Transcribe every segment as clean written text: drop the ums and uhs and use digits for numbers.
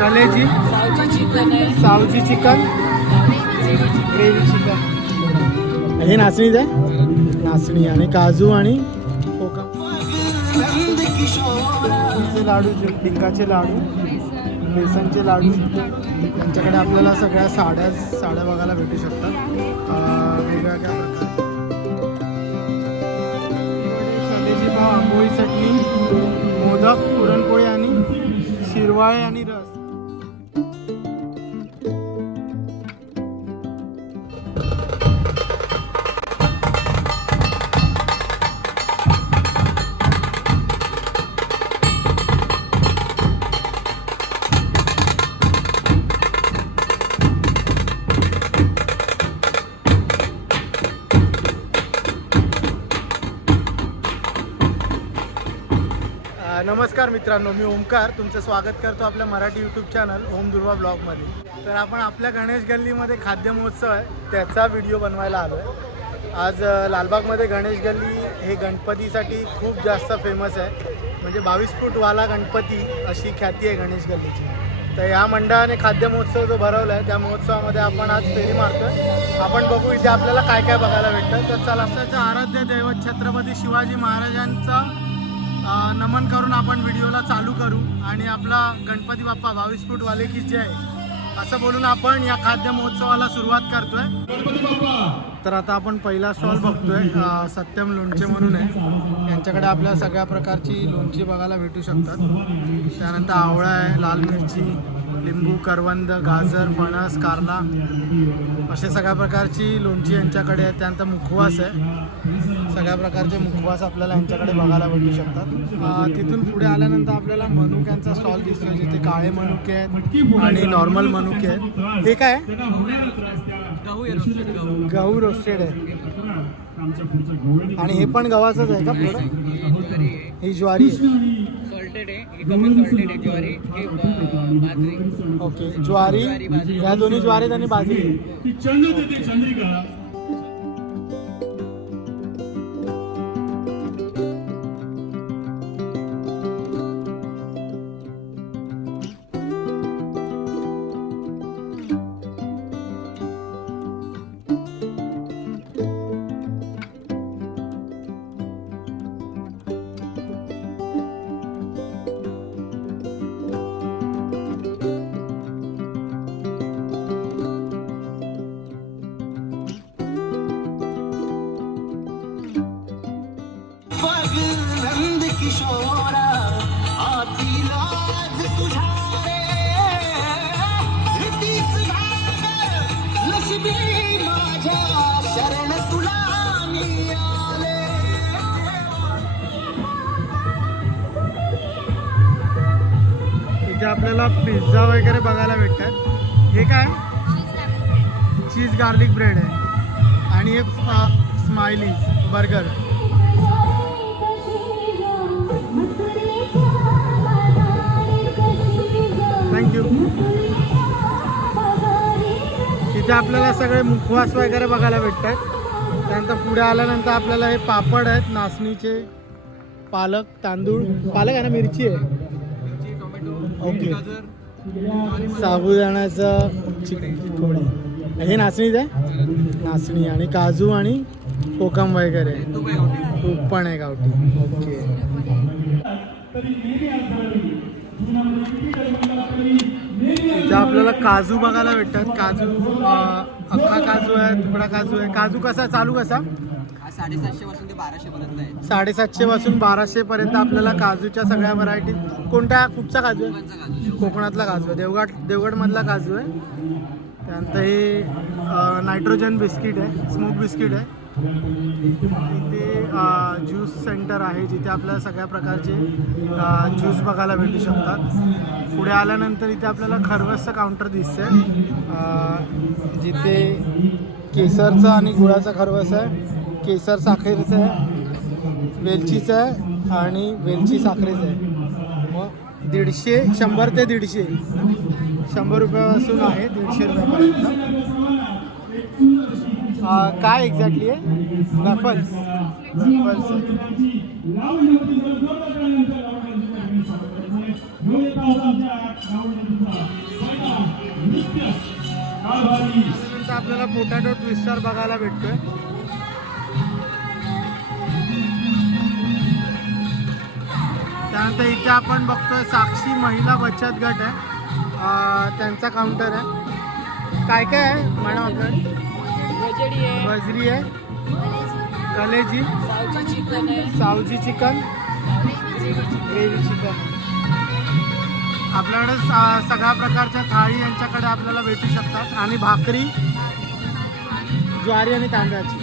कलेजी, Savji chicken, gravy chicken. हे नाचणीच आहे, नाचणी आणि काजू आणि कोकम लाडू, डिंकाचे लाडू, बेसनचे लाडू. त्यांच्याकडे आपल्याला सगळ्या साड्या बघायला भेटू शकतात वेगवेगळ्या प्रकारच्या. कलेजी पाव, आंबोळी चटणी, मोदक, पुरणपोळी आणि शिरवाळे आणि रस. नमस्कार मित्रांनो, मी ओमकार तुमचं स्वागत करतो आपल्या मराठी यूट्यूब चॅनल ओम दुर्वा ब्लॉगमध्ये. तर आपण आपल्या गणेश गल्लीमध्ये खाद्य महोत्सव आहे त्याचा व्हिडिओ बनवायला आलो आहे. आज लालबागमध्ये गणेश गल्ली हे गणपतीसाठी खूप जास्त फेमस आहे. म्हणजे 22 फूटवाला गणपती अशी ख्याती आहे गणेश गल्लीची. तर या मंडळाने खाद्य महोत्सव जो भरवला आहे त्या महोत्सवामध्ये आपण आज फेरी मारतो. आपण बघू इथे आपल्याला काय काय बघायला भेटतं. तर चला, त्याचं आराध्य दैवत छत्रपती शिवाजी महाराजांचा नमन करून आपण व्हिडिओला चालू करू आणि आपला गणपती बाप्पा 22 फूटवाले की जय असं बोलून आपण या खाद्य महोत्सवाला सुरुवात करतोय. तर आता आपण पहिला स्टॉल बघतोय, सत्यम लोणचे म्हणून आहे. यांच्याकडे आपल्या सगळ्या प्रकारची लोणची बघायला भेटू शकतात. त्यानंतर आवळा आहे, लाल मिरची, लिंबू, करवंद, गाजर, फणस, कारला अशा सगळ्या प्रकारची लोणची यांच्याकडे आहे. त्यानंतर मुखवास आहे, सगळ्या प्रकारचे मुखवास आपल्याला यांच्याकडे बघायला भेटू शकतात. तिथून पुढे आल्यानंतर आपल्याला मनुक्यांचा स्टॉल दिसतोय, जिथे काळे मनुके आहेत आणि नॉर्मल मनुके आहेत. हे काय गहू रोस्टेड आहे आणि हे पण गव्हाचंच आहे का पुढं? ही ज्वारी आहे. ओके, ज्वारी, या दोन्ही ज्वारीत आणि बाजरी. इथे आपल्याला पिझ्झा वगैरे बघायला भेटतात. हे काय? चीज गार्लिक ब्रेड आहे आणि हे स्माइलीज बर्गर. थँक्यू. इथे आपल्याला सगळे मुखवास वगैरे बघायला भेटतात. त्यानंतर पुढे आल्यानंतर आपल्याला हे पापड आहेत नाचणीचे, पालक, तांदूळ, पालक आहे ना, मिरची आहे, ओके, साबुदाण्याचं थोडी, हे नाचणीच आहे, नाचणी आणि काजू आणि कोकम वगैरे, तूप पण आहे गावठी. ओके. इथे आपल्याला काजू बघायला भेटतात. काजू अख्खा काजू आहे, तुकडा काजू आहे. काजू कसा चालू कसा? 750 पासून ते 1200 पर्यंत आहे. 750 पासून 1200 पर्यंत आपल्याला काजूच्या सगळ्या व्हरायटी. कुठचा काजू आहे? कोकणातला काजू आहे, देवगडमधला काजू आहे. त्यानंतर हे नायट्रोजन बिस्किट आहे, स्मोक बिस्किट आहे. इथे ज्यूस सेंटर आहे, जिथे आपल्याला सगळ्या प्रकारचे ज्यूस बघायला भेटू शकतात. पुढे आल्यानंतर इथे आपल्याला खरवसचं काउंटर दिसतंय, जिथे केसरचं आणि गुळाचं खरवस आहे, केसर साखरेचं आहे, वेलचीचं आहे आणि वेलची साखरेचं आहे. मग 100 ते 150, 100 रुपयापासून आहे 150 रुपयापर्यंत. काय एक्झॅक्टली आहे? रफल्स त्यानंतर आपल्याला पोटॅटो ट्विस्टर बघायला भेटतोय. त्यानंतर इथे आपण बघतोय साक्षी महिला बचत गट आहे, त्यांचा काउंटर आहे. काय काय आहे मॅडम आपल्याकडे? वजडी आहे, बजरी आहे, कलेजी, सावजी चिकन आहे, सावजी चिकन, ग्रेव्ही चिकन. आपल्याकडे सगळ्या प्रकारच्या थाळी यांच्याकडे आपल्याला भेटू शकतात आणि भाकरी ज्वारी आणि तांदळाची.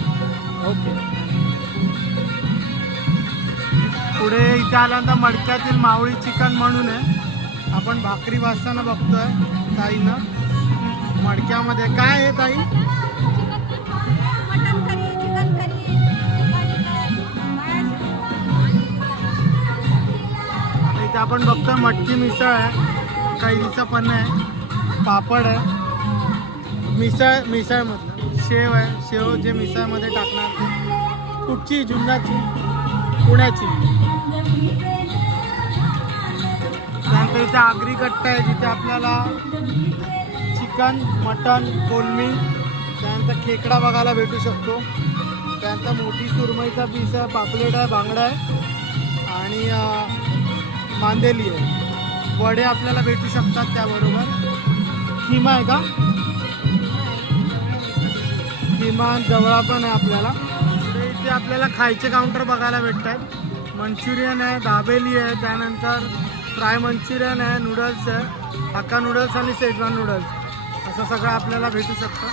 ओके. पुढे इथे आल्यानंतर मडक्यातील मावळी चिकन म्हणून आहे. आपण भाकरी भाजताना बघतोय ताईनं मडक्यामध्ये. काय आहे ताई? मटन करी, चिकन करी, इथे आपण बघतोय मटकी मिसळ आहे, कैरीचा पन्ना आहे, पापड आहे, मिसळमधलं शेव आहे. शेव जे मिसळमध्ये टाकणार ते. कुठची? जुन्नरची, पुण्याची. त्यानंतर इथे आगरी कट्टा आहे जिथे आपल्याला चिकन, मटन, कोलमी, त्यानंतर खेकडा बघायला भेटू शकतो. त्यानंतर मोठी सुरमईचा पीस आहे, पापलेट आहे, बांगडा आहे आणि मांदेली आहे. वडे आपल्याला भेटू शकतात त्याबरोबर. खिमा आहे का? खिमा जवळा पण आहे आपल्याला. तर इथे आपल्याला खायचे काउंटर बघायला भेटत आहेत. मंचुरियन आहे, दाबेली आहे, त्यानंतर फ्राय मंचुरियन आहे, नूडल्स आहे, हक्का नूडल्स आणि शेजवान नूडल्स असं सगळं आपल्याला भेटू शकतं.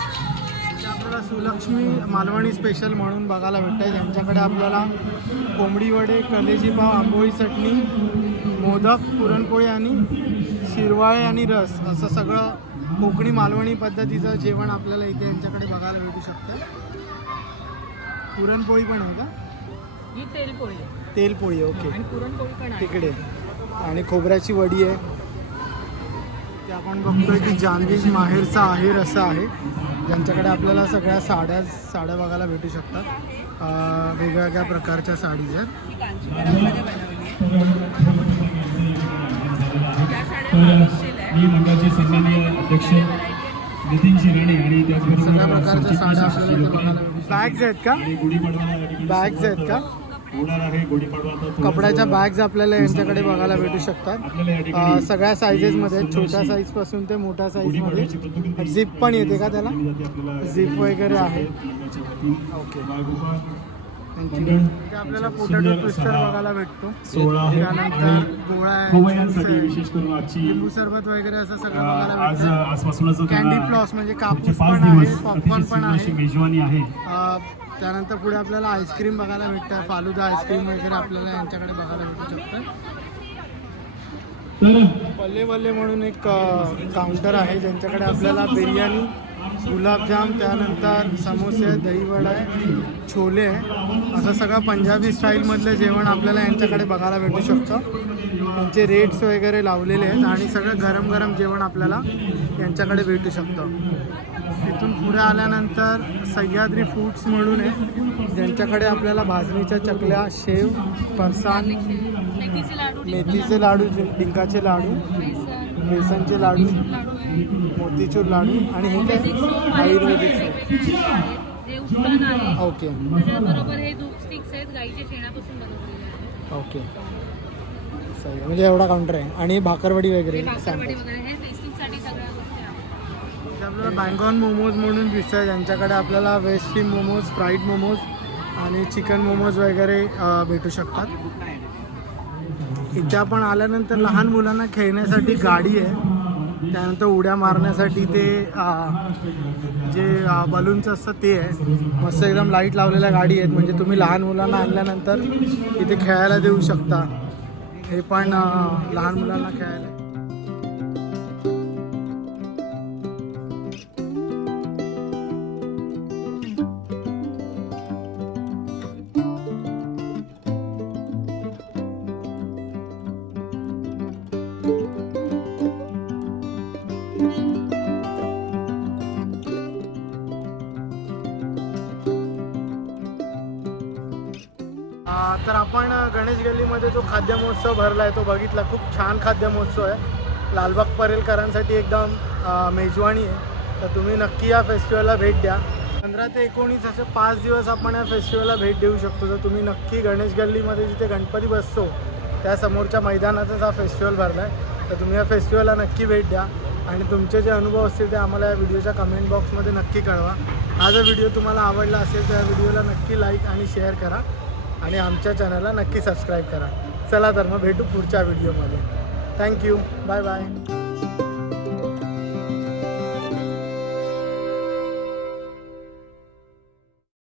ते आपल्याला सुलक्ष्मी मालवणी स्पेशल म्हणून बघायला भेटत आहे. ज्यांच्याकडे आपल्याला कोंबडी वडे, कलेजी पाव, आंबोळी चटणी, मोदक, पुरणपोळी आणि शिरवाळे आणि रस असं सगळं कोकणी मालवणी पद्धतीचं जेवण आपल्याला इथे यांच्याकडे बघायला भेटू शकतं. पुरणपोळी पण आहे का? ही तेलपोळी आहे. तेलपोळी आहे. ओके. आणि पुरणपोळी पण आहे. तिकडे आणि खोबऱ्याची वडी आहे. ते आपण बघतोय की जान्हवी माहेरचा आहेर असं आहे, ज्यांच्याकडे आपल्याला सगळ्या साड्या बघायला भेटू शकतात. वेगवेगळ्या प्रकारच्या साडीज आहेत. ही कांचीपुरममध्ये बनवली आहे. त्या साड्या महाराष्ट्रीयन आहे. मी मंडळाचे सन्माननीय अध्यक्ष नितीन शिराणे आणि त्याचबरोबर सगळ्या प्रकारच्या साड्या आपल्याला इथे बघायला भेटू. बॅग्स आहेत का? गुढीपाडवा बॅग्स आहेत का? होणार आहे. गुढीपाडवा कपड्याच्या बॅग्स आपल्याला यांच्याकडे बघायला भेटू शकतात. सगळ्या साईजेसमध्ये, छोट्या साईजपासून ते मोठ्या साईजमध्ये. झिप पण येते का त्याला? झिप वगैरे आहे. ओके. थँक्यू. इथे आपल्याला पोटॅटो ट्विस्टर बघायला भेटतो. त्यानंतर गोळा आहे, विशेष करून आजची लिंबू सरबत वगैरे असं सगळं बघायला आज भेटतं. आजपासूनच कॅन्डी फ्लॉस म्हणजे कापूस 5 पण आहे, दिवस पॉपकॉर्न पण अतिशय आहे. मेजवानी आहे. त्यानंतर पुढे आपल्याला आईस्क्रीम बघायला भेटतं. फालुदा आईस्क्रीम वगैरे आपल्याला यांच्याकडे बघायला भेटू शकतं. पल्ले बल्ले म्हणून एक काउंटर आहे ज्यांच्याकडे आपल्याला बिर्याणी, गुलाबजाम, त्यानंतर समोसे, दहीवडा आहे, छोले आहे, असं सगळं पंजाबी स्टाईलमधलं जेवण आपल्याला यांच्याकडे बघायला भेटू शकतं. त्यांचे रेट्स वगैरे लावलेले आहेत आणि सगळं गरम गरम जेवण आपल्याला यांच्याकडे भेटू शकतं. इथून पुढे आल्यानंतर सह्याद्री फूड्स म्हणून आहे ज्यांच्याकडे आपल्याला भाजणीच्या चकल्या, शेव, फरसाण, मेथीचे लाडू, डिंकाचे लाडू, बेसनचे लाडू, मोतीचूर लाडू आणि हे काय आयुर्वेदिक. ओके. त्याच्याबरोबर हे दूध स्टिक्स आहेत गाईच्या शेणापासून बनवलेले. ओके. सही. म्हणजे एवढा काउंटर आहे आणि भाकरवडी वगैरे भाकरवडी वगैरे हे टेस्टिंगसाठी सगळ्या गोष्टी आहेत. इथे आपल्याला बँगॉन मोमोज म्हणून दिसतं आहे ज्यांच्याकडे आपल्याला veg steam momos, fried momos आणि चिकन मोमोज वगैरे भेटू शकतात. इथे आपण आल्यानंतर लहान मुलांना खेळण्यासाठी गाडी आहे. त्यानंतर उड्या मारण्यासाठी ते जे बलून्स असतात ते आहे. मस्त एकदम लाईट लावलेल्या गाडी आहेत, म्हणजे तुम्ही लहान मुलांना आणल्यानंतर इथे खेळायला देऊ शकता. हे पण लहान मुलांना खेळायला. तर आपण गणेश गल्लीमध्ये जो खाद्य महोत्सव भरला आहे तो बघितला. खूप छान खाद्य महोत्सव आहे. लालबाग परेलकरांसाठी एकदम मेजवानी आहे. तर तुम्ही नक्की या फेस्टिवलला भेट द्या. 15 ते 19 असे 5 दिवस आपण या फेस्टिवलला भेट देऊ शकतो. तर तुम्ही नक्की गणेश गल्लीमध्ये जिथे गणपती बसतो त्या समोरच्या मैदानातच हा फेस्टिवल भरला आहे. तर तुम्ही या फेस्टिवलला नक्की भेट द्या आणि तुमचे जे अनुभव असतील ते आम्हाला या व्हिडिओच्या कमेंट बॉक्समध्ये नक्की कळवा. हा जर व्हिडिओ तुम्हाला आवडला असेल तर या व्हिडिओला नक्की लाईक आणि शेअर करा आणि आमच्या चॅनलला नक्की सबस्क्राईब करा. चला तर मग भेटू पुढच्या व्हिडिओमध्ये. थँक्यू. Bye bye.